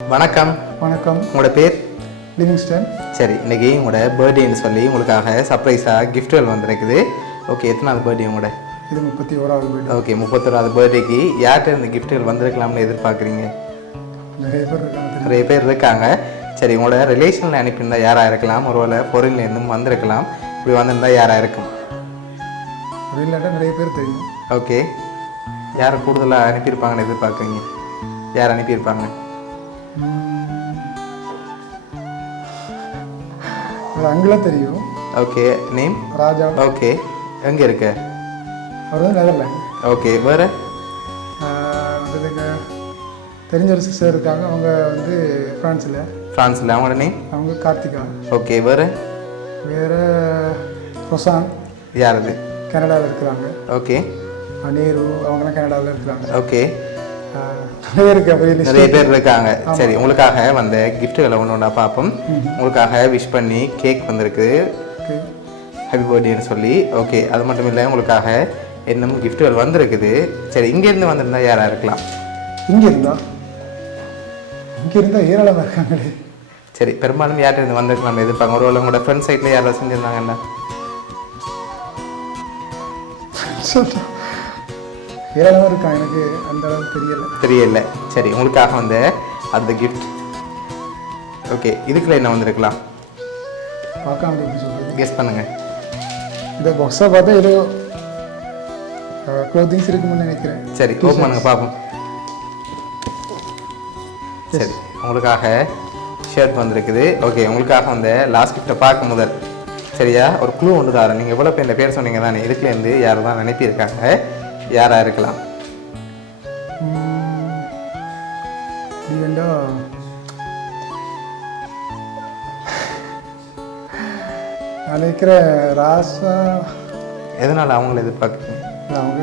வணக்கம். வணக்கம். உங்களோட பேர்? லிவிங்ஸ்டன். சரி, இன்றைக்கி உங்களோட பர்த்டேன்னு சொல்லி உங்களுக்காக சர்ப்ரைஸாக கிஃப்ட்கள் வந்திருக்குது. ஓகே, எத்தனாவது பர்த்டே உங்களோட? இது 31வது பர்த்டே. ஓகே, 31வது பர்த்டேக்கு யார்கிட்ட இந்த கிஃப்ட்கள் வந்திருக்கலாம்னு எதிர்பார்க்குறீங்க? நிறைய பேர் இருக்காங்க. சரி, உங்களோட ரிலேஷனில் அனுப்பியிருந்தால் யாராக இருக்கலாம்? ஒருவேளை பொருள்லேருந்தும் வந்திருக்கலாம். இப்படி வந்திருந்தால் யாராக இருக்கும்? நிறைய பேர் தெரியும். ஓகே, யாரை கூடுதலாக அனுப்பியிருப்பாங்கன்னு எதிர்பார்க்குறீங்க? யார் அனுப்பியிருப்பாங்க? அங்கெல்லாம் தெரியும். Okay, name? ராஜா. ஓகே, எங்கே இருக்க? அவர் வந்து நெதர்லாந்து. ஓகே, வேறு? அதுக்கு தெரிஞ்ச ஒரு சிஸ்டர் இருக்காங்க, அவங்க வந்து ஃப்ரான்ஸில். அவங்களோட நேம்? அவங்க கார்த்திகா. ஓகே, வேறு? ரொசான். யார் அது? கனடாவில் இருக்கிறாங்க. ஓகே. நேரு அவங்களாம் கனடாவில் இருக்கிறாங்க. ஓகே, நிறைய பேர் இருக்காங்க. சரி, உங்களுக்காக வந்த கிஃப்ட்டுகளை ஒன்று பார்ப்போம். உங்களுக்காக விஷ் பண்ணி கேக் வந்திருக்கு, ஹாப்பி பர்த்டேன்னு சொல்லி. ஓகே, அது மட்டும் இல்லை, உங்களுக்காக இன்னும் கிஃப்ட்டுகள் வந்திருக்குது. சரி, இங்கேருந்து வந்திருந்தா யாராக இருக்கலாம்? இங்கே இருந்தால் ஏராளமாக இருக்காங்களே. சரி, பெரும்பாலும் யார்கிட்ட இருந்து வந்திருக்கலாம் எதிர்ப்பாங்க? ஒருவேளை உங்களோட ஃப்ரெண்ட் சைட்டில் யாராவது செஞ்சுருந்தாங்கண்ணா? ஏராளமாக இருக்கான், எனக்கு அந்த அளவுக்கு தெரியல. சரி, உங்களுக்காக வந்து அந்த கிஃப்ட். ஓகே, இதுக்குள்ள என்ன வந்திருக்கலாம்? பார்க்காம எப்படி சொல்கிறது, கெஸ் பண்ணுங்க. இந்த பாக்ஸை பார்த்தா ஏதோ க்ளோத்திங்ஸ் இருக்குன்னு நினைக்கிறேன். சரி, ஓப்பன் பண்ணுங்க பார்ப்போம். சரி, உங்களுக்காக ஷர்ட் வந்திருக்குது. ஓகே, உங்களுக்காக வந்து லாஸ்ட் கிஃப்ட்டை பார்க்க முதல் சரியா ஒரு க்ளூ ஒன்று தரேன். நீங்கள் எவ்வளோ பேர் பேர் சொன்னீங்க தானே, இதுக்குலேருந்து யார் தான் அனுப்பியிருக்காங்க, யாராக இருக்கலாம்? நினைக்கிற ராசா. எதனால் அவங்கள எதிர்பார்க்குறீங்க? அவங்க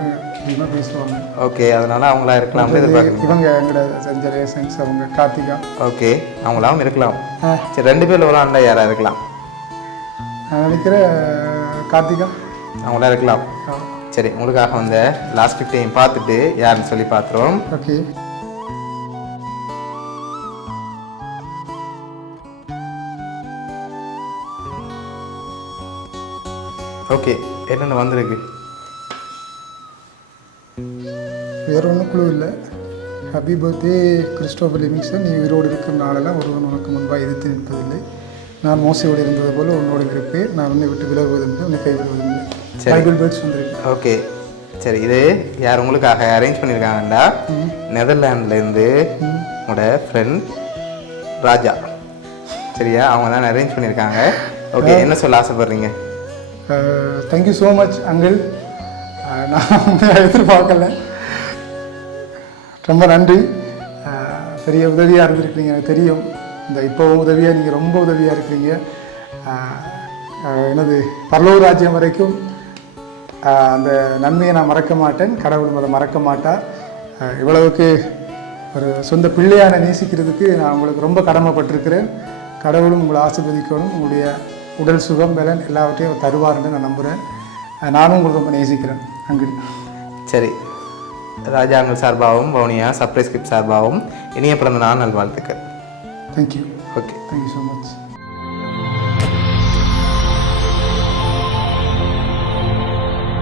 இவங்க பேசுவாங்க. ஓகே, அதனால அவங்களா இருக்கலாம் எதிர்பார்க்குறீங்க. இவங்க எங்களோட ஜெனரேஷன்ஸ், அவங்க கார்த்திகா. ஓகே, அவங்களாவும் இருக்கலாம். சரி, 2 பேர் விளாண்டா யாராக இருக்கலாம்? நான் நினைக்கிற கார்த்திகா அவங்களா இருக்கலாம். சரி, உங்களுக்காக வந்து லாஸ்ட் கிஃப்டையும் பார்த்துட்டு யாருன்னு சொல்லி பார்த்துருவோம். ஓகே. ஓகே, என்னென்ன வந்திருக்கு? வேறு ஒன்றும் குழு இல்லை. ஹாப்பி பர்த்டே கிறிஸ்டோபர் லிவிங்ஸ்டன், நீ உயிரோடு இருக்கும் நாளெல்லாம் ஒருவன் உனக்கு முன்பாக எதிர்த்து நிற்பதில்லை. நான் மோசையோடு இருந்தது போல் உன்னோடு இருப்பேன். நான் உன்னை விட்டு விலகுவதில்லை, உன்னை கைவிடுவதில்லை. பைபிள் பேர்ட்ஸ் வந்திருக்கு. ஓகே, சரி, இது யார் உங்களுக்காக அரேஞ்ச் பண்ணியிருக்காங்கண்டா? நெதர்லாண்ட்லேருந்து உங்களோட ஃப்ரெண்ட் ராஜா. சரியா, அவங்க தான் அரேஞ்ச் பண்ணியிருக்காங்க. ஓகே, என்ன சொல்ல ஆசைப்படுறீங்க? Thank you so much uncle. நான் எதிர்பார்க்கல, ரொம்ப நன்றி. பெரிய உதவியாக இருந்திருக்கீங்க, எனக்கு தெரியும். இந்த இப்போவும் உதவியாக, நீங்கள் ரொம்ப உதவியாக இருக்கிறீங்க. எனது பரலோக ராஜ்யம் வரைக்கும் அந்த நன்மையை நான் மறக்க மாட்டேன், கடவுளும் அதை மறக்க மாட்டார். இவ்வளவுக்கு ஒரு சொந்த பிள்ளையான நேசிக்கிறதுக்கு நான் உங்களுக்கு ரொம்ப கடமைப்பட்டிருக்கிறேன். கடவுளும் உங்களை ஆசீர்வதிக்கணும், உங்களுடைய உடல் சுகம் பலன் எல்லாவற்றையும் தருவார்னு நான் நம்புகிறேன். நானும் உங்களுக்கு ரொம்ப நேசிக்கிறேன் அங்கிள். சரி, ராஜாங்கள் சார்பாகவும் வவுனியா சர்ப்ரைஸ் கிஃப்ட் சார்பாகவும் இனிய பிறந்த நாள் நல்வாழ்த்துக்கள். Thank you. Okay, thank you so much.